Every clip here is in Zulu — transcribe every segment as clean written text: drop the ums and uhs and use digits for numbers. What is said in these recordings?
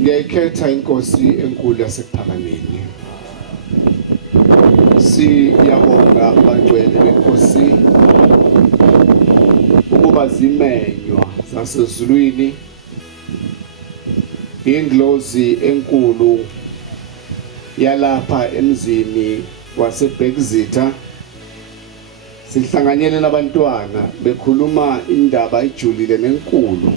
Ngiyakhetha inkosi enkulu yasePhakameni. Siyabonga abangcwele benkosi ukuba zimenywa zasezulwini inglozi enkulu yalapha emzini waseBhekzitha. Sihlanganyele nabantwana bekhuluma indaba ejulile nenkulu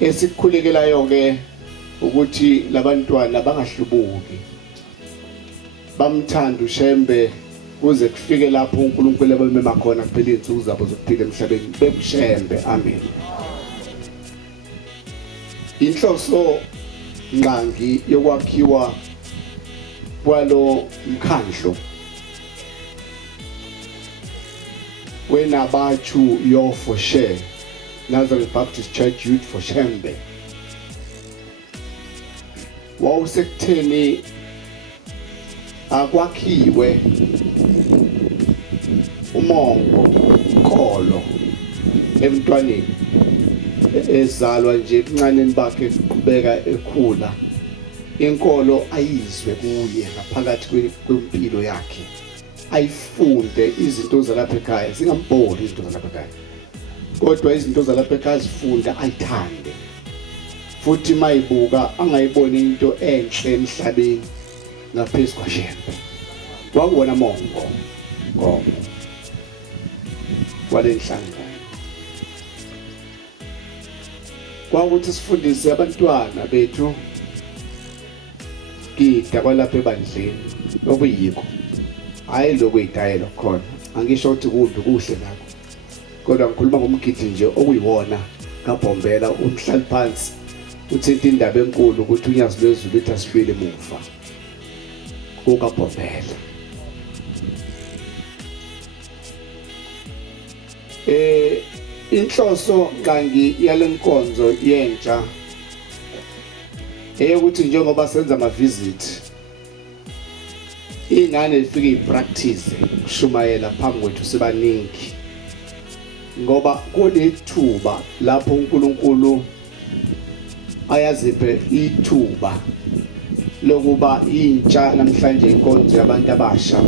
esikhulekelayo ke ukuthi labantwana bangahlubuki, bamthanda uShembe kuze kufike lapho uNkulunkulu abamema khona kuphela insuku zabo zokuphila emhlabeni bebuShembe. Amen. Inhloso ngqangi yokwakhiwa kwalo mkhandlo weNabathu yo for share Nazareth Baptist Church Youth for Shembe wawusekutheni akwakhiwe umongo inkolo emntwaneni ezalwa nje ebuncaneni bakhe kuqhubeka ekhula, inkolo ayizwe kuye ngaphakathi kwempilo yakhe, ayifunde izinto zalapha ekhaya. Singamboni izinto zalapha ekhaya, kodwa izinto zalapha ekhaya zifunda, ayithande futhi mayibuka angayiboni into enhle emhlabeni ngaphezu kwaShembe. Wawona mongo ngomo walenhlangano kwawukuthi sifundise abantwana bethu gida kwalapha ebandleni okuyikho, hayi lokuyidayela khona. Angisho ukuthi kumbi kuhle nakho, kodwa ngikhuluma ngomgidi nje okuyiwona kaBhombela. Umhlali phansi uthethe indaba enkulu ukuthi unyazi lwezulu lithi asifile emuva kukaBhombela. Inhloso ngangi yalenkonzo yentsha ukuthi njengoba senza ama visit, ingane ifike ipractice kushumayela phambi kwethu sibaningi, ngoba kunethuba lapho uNkulunkulu ayaziphe ithuba lokuba intsha namhlanje inkonzo yabantu abasha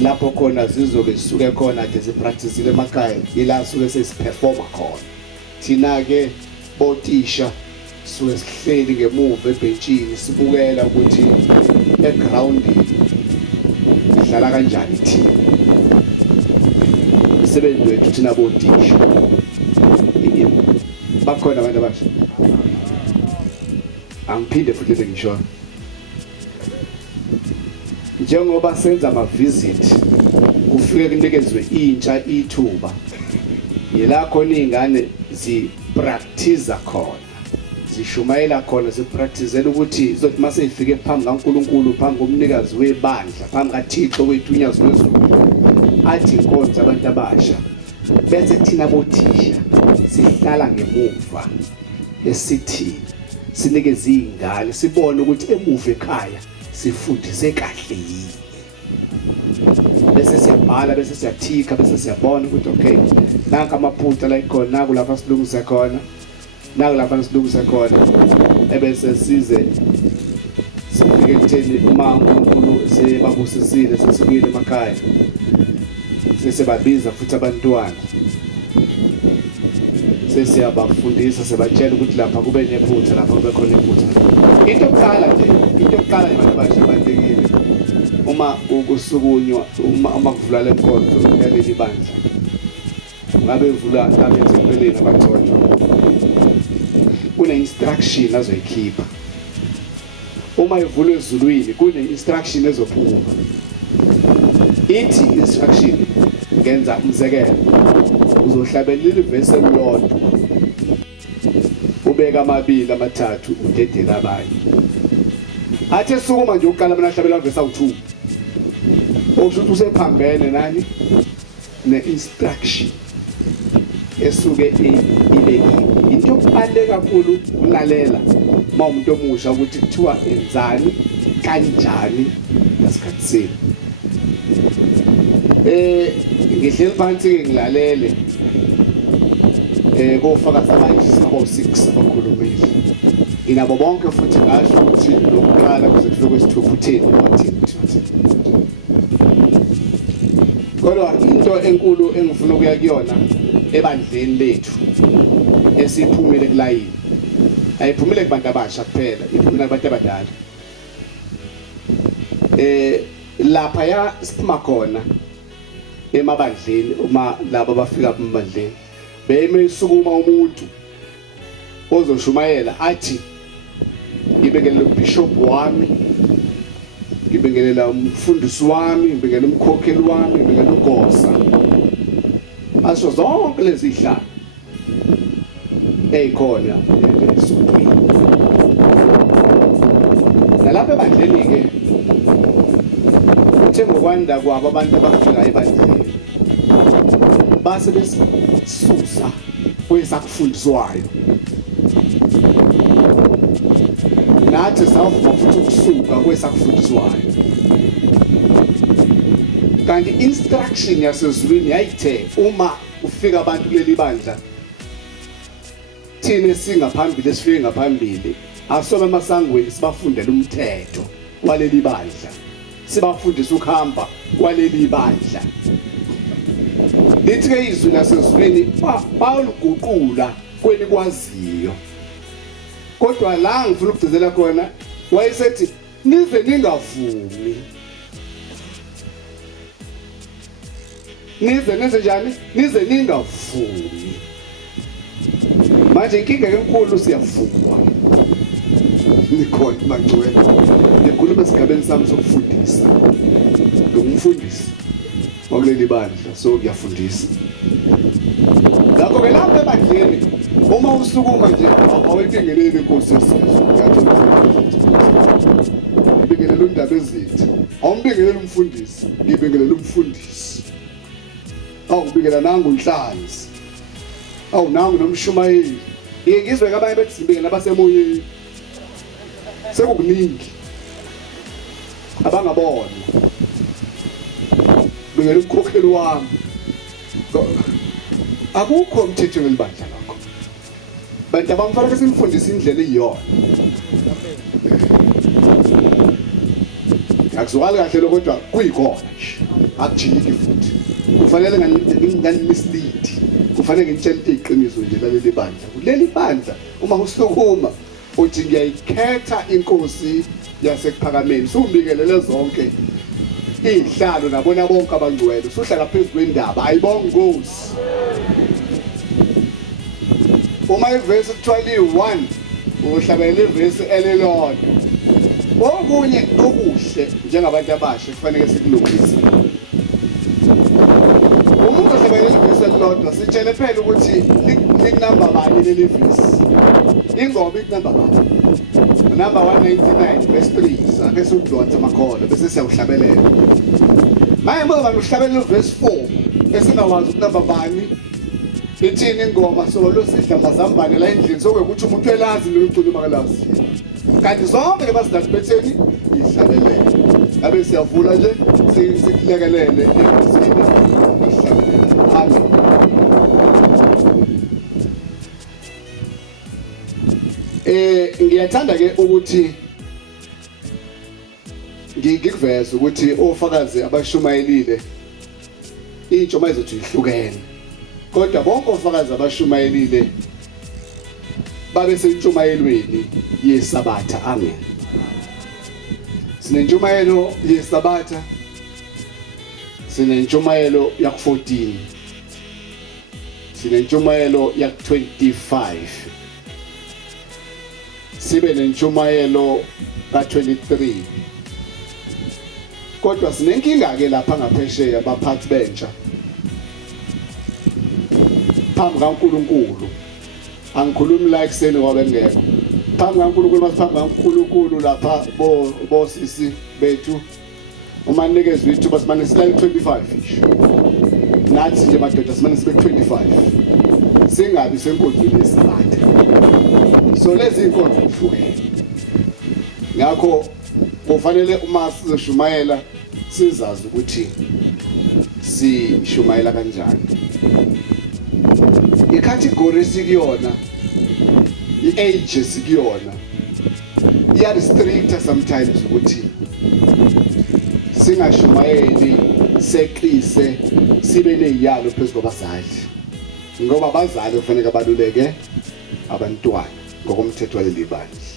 lapho khona zizobe zisuke khona ke zipractice emakhaya, ila suke sesiperforma khona. Thina ke botisha suke sihleli ngemuva ebhenchini sibukela ukuthi eground idlala kanjani thina. Isebenzi wethu thina botisha bakhona abantu abasha. Angiphinde futhi ngisho njengoba senza ama visit kufike kunikezwe intsha ithuba yila khona izingane zipractice khona, zishumayela khona, zipracticela ukuthi zothi mase ifike phambi kaNkulunkulu, phambi komnikazi webandla, phambi kaThixo wethu unyazi lwezulu athi inkonzo abantu abasha, bese thina bothisha sihlala ngemuva esithi sinikeze izingane sibone ukuthi emuva ekhaya sifundise kahle yini, bese siyabhala, bese siyathika, bese siyabona ukuthi okay nanka amaphutha la ikhona, naku lapha silungisa khona, naku lapha silungisa khona, ebese size sifike ekutheni uma uNkulunkulu sebabusisile sesibuyele emakhaya sesebabiza futhi abantwana sesiyabafundisa, sebatshela ukuthi lapha kube nephutha, lapha kube khona iphutha. Into yokuqala abantu abasha abantekile uma ukusukunywa, uma kuvula lenkonzo yaleli bandla, ngabe ivula lapha eThempelini abagcotshwa, kune instruction azoyikhipha. Uma ivulwe ezulwini kune instruction ezophuma. Ithi instruction ngenza umzekelo, uzohlabelela ivesi elilodwa ubeka amabili amathathu udedela abanye. Athi esukuma nje uqala mina hlabela ivesi awu2, okusho ukuthi usephambene nani ne-instruction esuke ibekiwe. Into yokubaluleke kakhulu ukulalela uma umuntu omusha ukuthi kuthiwa enzani kanjani ngasikhathi sini. Ngihleli phansi ke ngilalele kofaka samanje sabo 6 abakhulumeli inabo bonke futhi ngasho ukuthi lokuqala kuze kufike kwesithupha utheni wathini. Kodwa into enkulu engifuna ukuya kuyona ebandleni lethu esiphumile kulayini ayiphumile kubantu abasha kuphela, iphumile kubantu abadala. Lapha ya siphuma khona emabandleni uma labo bafika emabandleni beme isukuma umuntu ozoshumayela athi ngibingelela ubishop wami, ngibingelela umfundisi wami, ngibingelela umkhokheli wami, ngibingelela ugosa. Asho zonke lezi zihlalo eyikhona esukwini. Nalapha ebandleni ke uthe ngokwanda kwabo abantu abafika ebandleni base besisusa kwesakufundiswayo. Nathi sawuvuma futhi ukusuka kwesakufundiswayo. Kanti instruction yasezulwini yayithe uma ufika abantu kuleli bandla thina singaphambili esifike ngaphambili asome emasangweni sibafundela umthetho waleli bandla, sibafundisa ukuhamba kwaleli bandla. Lithi ke izwi lasezulwini bawuluguqula kwenikwaziyo. Kodwa la ngifuna ukugcizela khona wayesethi nize ningavumi. Nize njani? Nize ningavumi. Manje inkinga enkulu siyavuma. Nikhona mangcwele. Ngikhuluma esigabeni sami sokufundisa. Ngumfundisi wakuleli bandla, so ngiyafundisa. Ngakho ke lapha ebandleni uma usukuma nje awuyibingeleli inkosi yesizwe, ngiyathola ukuthi ngibingelela undaba ezithu. Awumbingeleli umfundisi, ngibingelela umfundisi. Awubingelela nangu unhlanzi. Nangu nomshumayeli. Ngizwe abanye bethi sibingelela abasemoyeni. Sekukuningi abangabona. Ngibingelela umkhokheli wami. Akukho umthetho welibandla lakho. Bantu abamfaka simfundisa indlela eyiyona. Akuzwakali kahle lokho kodwa kuyikhona nje. Akujiki futhi. Kufanele ngani-mislead. Kufanele ngitshele iqiniso nje laleli bandla. Kuleli bandla uma usukuma uthi ngiyayikhetha inkosi yasekuphakameni. Sumbingelele zonke izihlalo nabona bonke abangcwele. Usuhlala phezulu kwendaba ayibonga inkosi. Uma ivesi kuthiwa liyi-1 uhlabelela ivesi elilodwa. Okunye okuhle njengabantu abasha kufanele sikulungise. Umuntu ohlabelela ivesi elilodwa sitshele phela ukuthi likunamba bani leli vesi. Ingoma ikunamba bani? Number 199 verse 3. Sake sudonsa amakholo bese siyawuhlabelela. Manje uma uhlabelela ivesi 4 esingawazi ukunamba bani ithini ingoma so losidla mazambane la endlini sokuthi umuntu elazi lokucula makalazi. Kanti zonke lebasidati betheni ihlabelele. Abe siyavula nje sikulekelele emzini ihlabelela. Amen. Ngiyathanda ke ukuthi ngikuveza ukuthi ofakazi abashumayelile intshumayelo zethu ihlukene. Kodwa bonke ofakazi abashumayelile babe sentshumayelweni yesabatha. Amen. Sinentshumayelo yesabatha, sinentshumayelo yak14, sinentshumayelo yak25, sibe nentshumayelo ka23. Kodwa sinenkinga ke lapha ngaphesheya abaphathi bentsha phambi kaNkulunkulu. Angikhulumi la ekseni ngoba ngekho. Phambi kaNkulunkulu masiphambi kaNkulunkulu lapha bosisi bethu uma nikezwe ithuba simane silale 25 ish. Nathi nje madoda simane sibe 25. Singabi senkonzweni yesabatha. So lezi inkonzo zihlukene. Ngakho kufanele uma sizoshumayela sizazi ukuthi sishumayela kanjani. Icategory sikuyona, i-age sikuyona, iya restricta sometimes ukuthi singashumayeli seqise sibe neziyalo phezulu kwabazali ngoba abazali kufanele abaluleke abantwana ngokomthetho waleli bandla.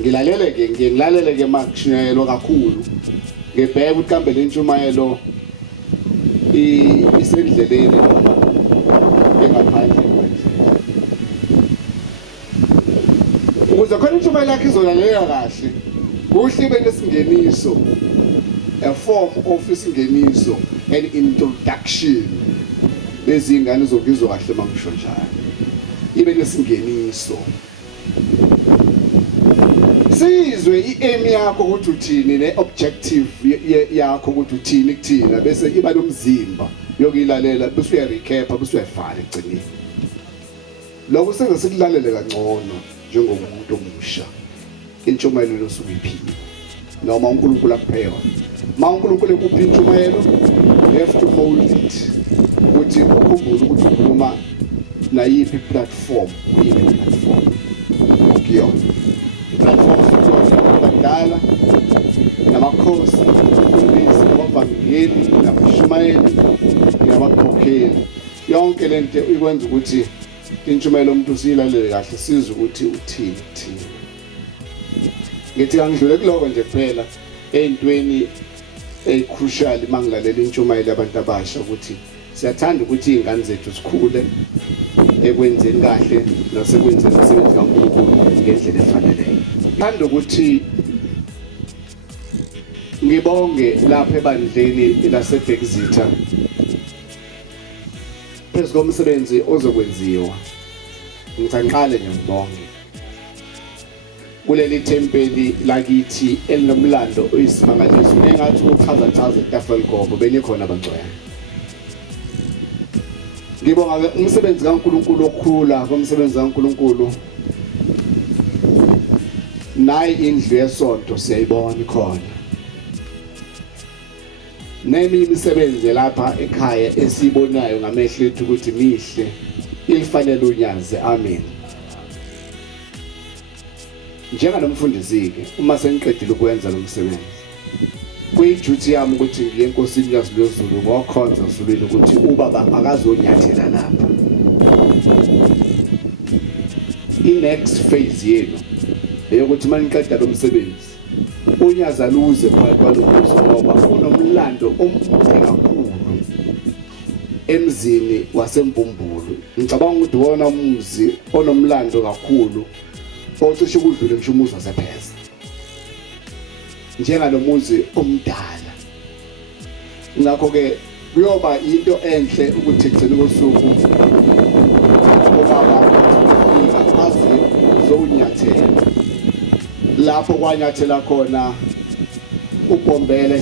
Ngilalele ke makushunyayelo kakhulu ngebheka ukuthi kambe le ntshumayelo isendleleni engaphandle kwendlela ukuze khona intshumayelo yakhe izolaleka kahle kuhle ibe nesingeniso, a form of isingeniso, an introduction lezingane zokuzwa kahle mangisho njalo ibe nesingeniso sizwe i-aim yakho ukuthi uthini ne-objective yakho ukuthi uthini kuthina bese iba nomzimba yokuyilalela bese uyarecap bese uyafana egcineni. Lokho senze sikulalele kangcono njengomuntu omusha intshumayelo osuke iphila noma uNkulunkulu akupheka. Ma uNkulunkulu ekuphi intshumayelo you have to mold it ukuthi ukhumbule ukuthi ukhuluma nayiphi platform uyiphi platform kuyona platform abadala namakhosi umfundisi wabangeli nabashumayeli nabakhokheli yonke lento ikwenza ukuthi intshumayelo umuntu usilalele kahle sizwe ukuthi uthini. Ngithi angidlule kuloko nje kuphela eyintweni crucial mangilalela intshumayelo yabantu abasha ukuthi siyathanda ukuthi izingane zethu zikhule ekwenzeni kahle nasekwenzeni umsebenzi kaNkulunkulu ngendlela efaneleyo. Ngithanda ukuthi ngibonge lapha ebandleni laseBexeter phezu komsebenzi ozokwenziwa. Ngithaqale ngibonge kuleli tempeli lakithi elinomlando oyisimangaliso nengathi uchaza eTafelgobo benikhona abangcwele. Ngibonga umsebenzi kaNkulunkulu okhula komsebenzi kaNkulunkulu nayi indlu yesonto siyayibona ikhona. Nemi imisebenzi lapha ekhaya esibonayo ngamehlo ethu ukuthi mihle ilifanele unyaze. Amen. Njenganomfundisi-ke uma sengiqedile ukwenza lo msebenzi kuyiduty yami ukuthi ngiye enkosini yaZulu ngokhonza usulweni ukuthi ubaba akazonyathela lapha. I-next phase yenu eyokuthi maniqeda lo msebenzi unyaza luze phakathi kwalokuzo ngoba unomlando omude kakhulu emzini waseMbumbulu. Ngicabanga ukuthi wona umuzi onomlando kakhulu ocishe kudlule ngisho umuzi wasePheza njengalomuzi omdala. Ngakho ke kuyoba into enhle ukuthi egcine kosuku ubaba azi zonyathela lapho kwanyathela khona uBombela